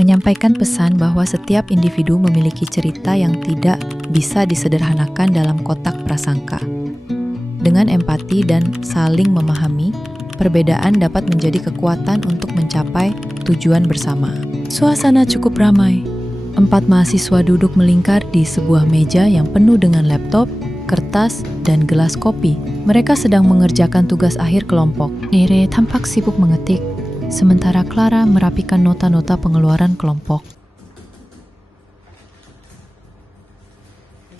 menyampaikan pesan bahwa setiap individu memiliki cerita yang tidak bisa disederhanakan dalam kotak prasangka. Dengan empati dan saling memahami, perbedaan dapat menjadi kekuatan untuk mencapai tujuan bersama. Suasana cukup ramai. 4 mahasiswa duduk melingkar di sebuah meja yang penuh dengan laptop, kertas, dan gelas kopi. Mereka sedang mengerjakan tugas akhir kelompok. Nere tampak sibuk mengetik, sementara Clara merapikan nota-nota pengeluaran kelompok.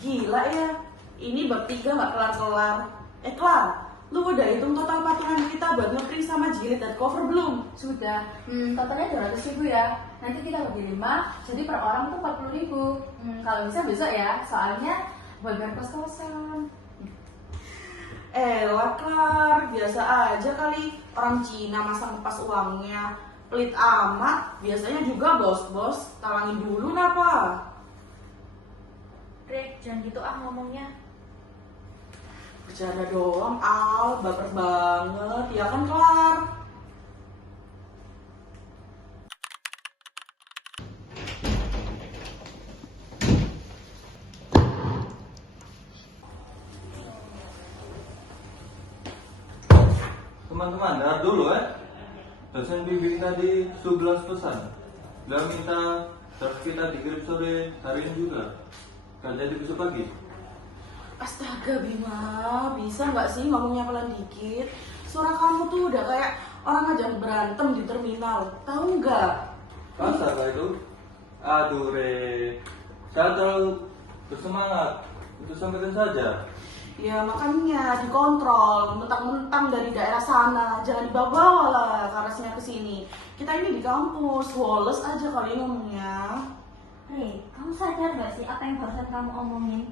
Gila ya, ini bab 3 gak kelar-kelar. Klar, lu udah hitung total patungan kita buat ngeprint sama jilid dan cover belum? Sudah, totalnya 200.000 ya. Nanti kita bagi 5, jadi per orang itu 40.000. Kalau bisa besok ya, soalnya buat bayar kos-kosan. Elah Klar, biasa aja kali. Orang Cina masa ngepas uangnya. Pelit amat, biasanya juga bos-bos. Talangin dulu napa? Rek, jangan gitu ngomongnya. Bercanda doang, Al, baper banget, ya kan Klar? Teman-teman, dengar dulu ya. Dosen bimbing tadi 11 pesan. Dia minta draft kita dikirim sore hari ini juga. Gak jadi besok pagi. Astaga Bima, bisa nggak sih ngomongnya pelan dikit? Suara kamu tuh udah kayak orang ngajak berantem di terminal, tahu nggak? Kasar lah itu. Aduh Re, saya terlalu bersemangat untuk sampaikan saja. Ya makanya dikontrol, mentang-mentang dari daerah sana, jangan dibawa-bawa lah karasnya ke sini. Kita ini di kampus, woles aja kali ngomongnya. Re, kamu sadar gak sih apa yang barusan kamu omongin?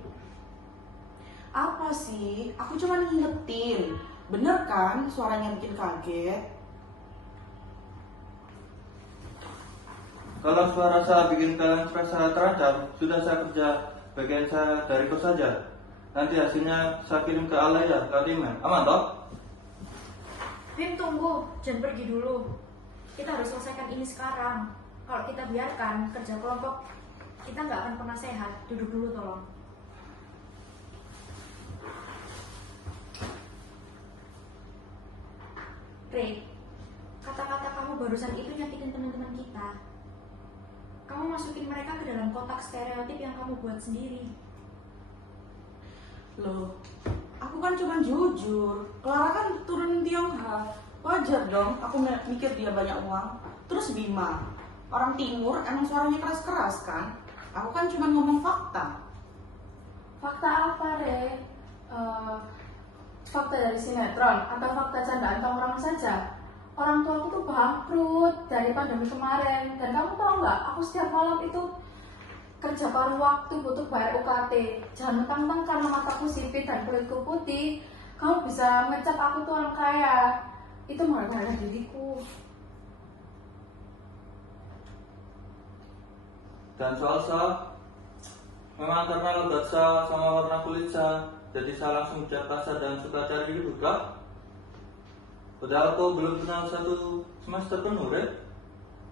Apa sih? Aku cuma ngingetin. Bener kan suaranya bikin kaget? Kalau suara saya bikin kalian merasa terancam, sudah saya kerja bagian saya dari kos saja. Nanti hasilnya saya kirim ke Alaya, ke email. Aman toh? Bim, tunggu, jangan pergi dulu. Kita harus selesaikan ini sekarang. Kalau kita biarkan kerja kelompok, kita nggak akan pernah sehat. Duduk dulu tolong. Re, kata-kata kamu barusan itu nyakitin teman-teman kita. Kamu masukin mereka ke dalam kotak stereotip yang kamu buat sendiri. Loh, aku kan cuma jujur. Clara kan turunin Tionghoa. Wajar dong, aku mikir dia banyak uang. Terus Bima, orang timur emang suaranya keras-keras kan? Aku kan cuma ngomong fakta. Fakta apa, Re? Fakta dari sinetron atau fakta candaan tongkrong saja? Orang tua aku tuh bangkrut dari pandemi kemarin. Dan kamu tahu nggak, aku setiap malam itu kerja paruh waktu butuh bayar UKT. Jangan mentang-mentang karena mataku sipit dan kulitku putih, kamu bisa ngecap aku tuh orang kaya. Itu menghargai diriku. Dan soal saya, memang karena logat saya sama warna kulit saya, jadi saya langsung cat kasar dan suka cari ribut kah? Padahal kau belum kenal 1 semester penuh, Re.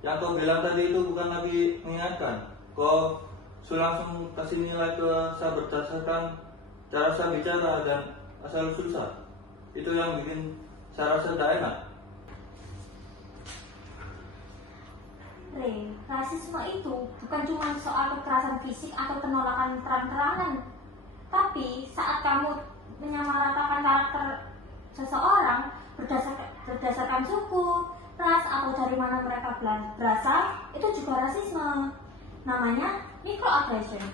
Yang kau bilang tadi itu bukan lagi mengingatkan. Kau langsung kasih nilai ke saya berdasarkan cara saya bicara dan asal-usul saya. Itu yang bikin saya rasa tidak enak. Re, rasisme itu bukan cuma soal kekerasan fisik atau penolakan terang-terangan. Tapi saat kamu menyamaratakan karakter seseorang berdasarkan suku, ras, atau dari mana mereka berasal, itu juga rasisme. Namanya microaggression,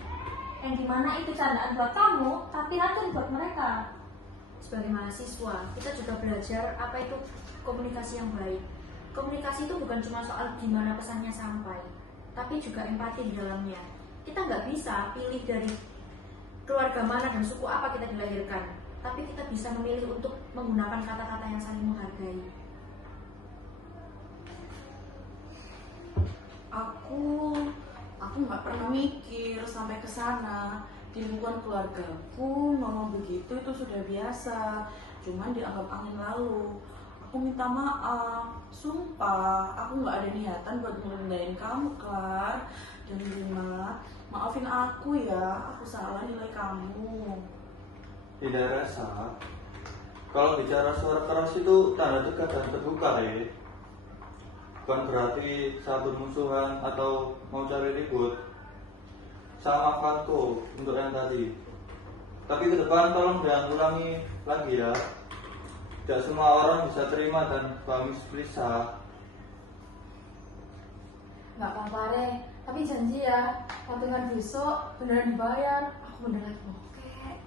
yang dimana itu candaan buat kamu, tapi racun buat mereka. Sebagai mahasiswa, kita juga belajar apa itu komunikasi yang baik. Komunikasi itu bukan cuma soal gimana pesannya sampai, tapi juga empati di dalamnya. Kita nggak bisa pilih dari keluarga mana dan suku apa kita dilahirkan, tapi kita bisa memilih untuk menggunakan kata-kata yang saling menghargai. Aku nggak pernah mikir sampai ke sana. Di lingkungan keluargaku ngomong begitu itu sudah biasa, cuman dianggap angin lalu. Aku minta maaf, sumpah aku nggak ada niatan buat ngerendahin kamu, Klar dan Bima. Maafin aku ya, aku salah nilai kamu. Tidak rasa. Kalau bicara suara keras itu tanda dekat dan terbuka ya. Bukan berarti saat bermusuhan atau mau cari ribut. Sama Fatko untuk yang tadi. Tapi ke depan tolong jangan ulangi lagi ya. Tidak semua orang bisa terima dan pahami Lisa. Nggak apa-apa Rey, tapi janji ya, patungan besok beneran dibayar. Aku beneran bokeh.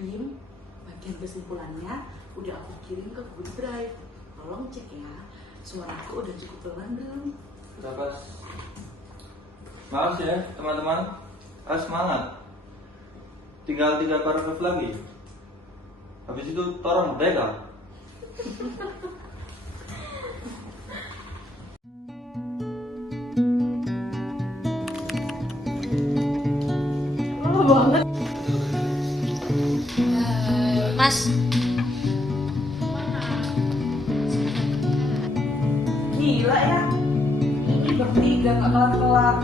Bim, bagian kesimpulannya udah aku kirim ke Google Drive. Tolong cek ya, suaraku udah cukup pelan belum? Sudah pas. Maaf ya teman-teman, semangat. Tinggal 3 paragraf lagi. Habis itu torong merdeka. Lama banget. Mas, Gila ya, ini bertiga gak kelar-kelar.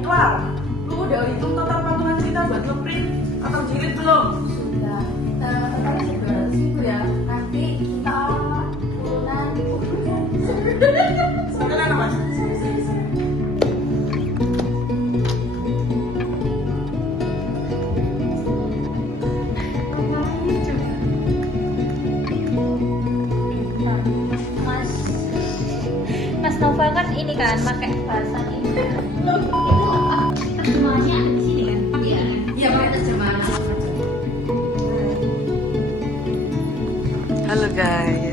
Klar, lu udah hitung total patungan kita buat ngeprint atau jilid belum? Sudah, terkadang sebenarnya itu ya. Nanti kita turunan. Sebenarnya mas. Mas, Mas Novel kan ini kan pakai bahasa ini. Semuanya di sini kan? Iya. Iya, pakai terjemahan. Halo guys.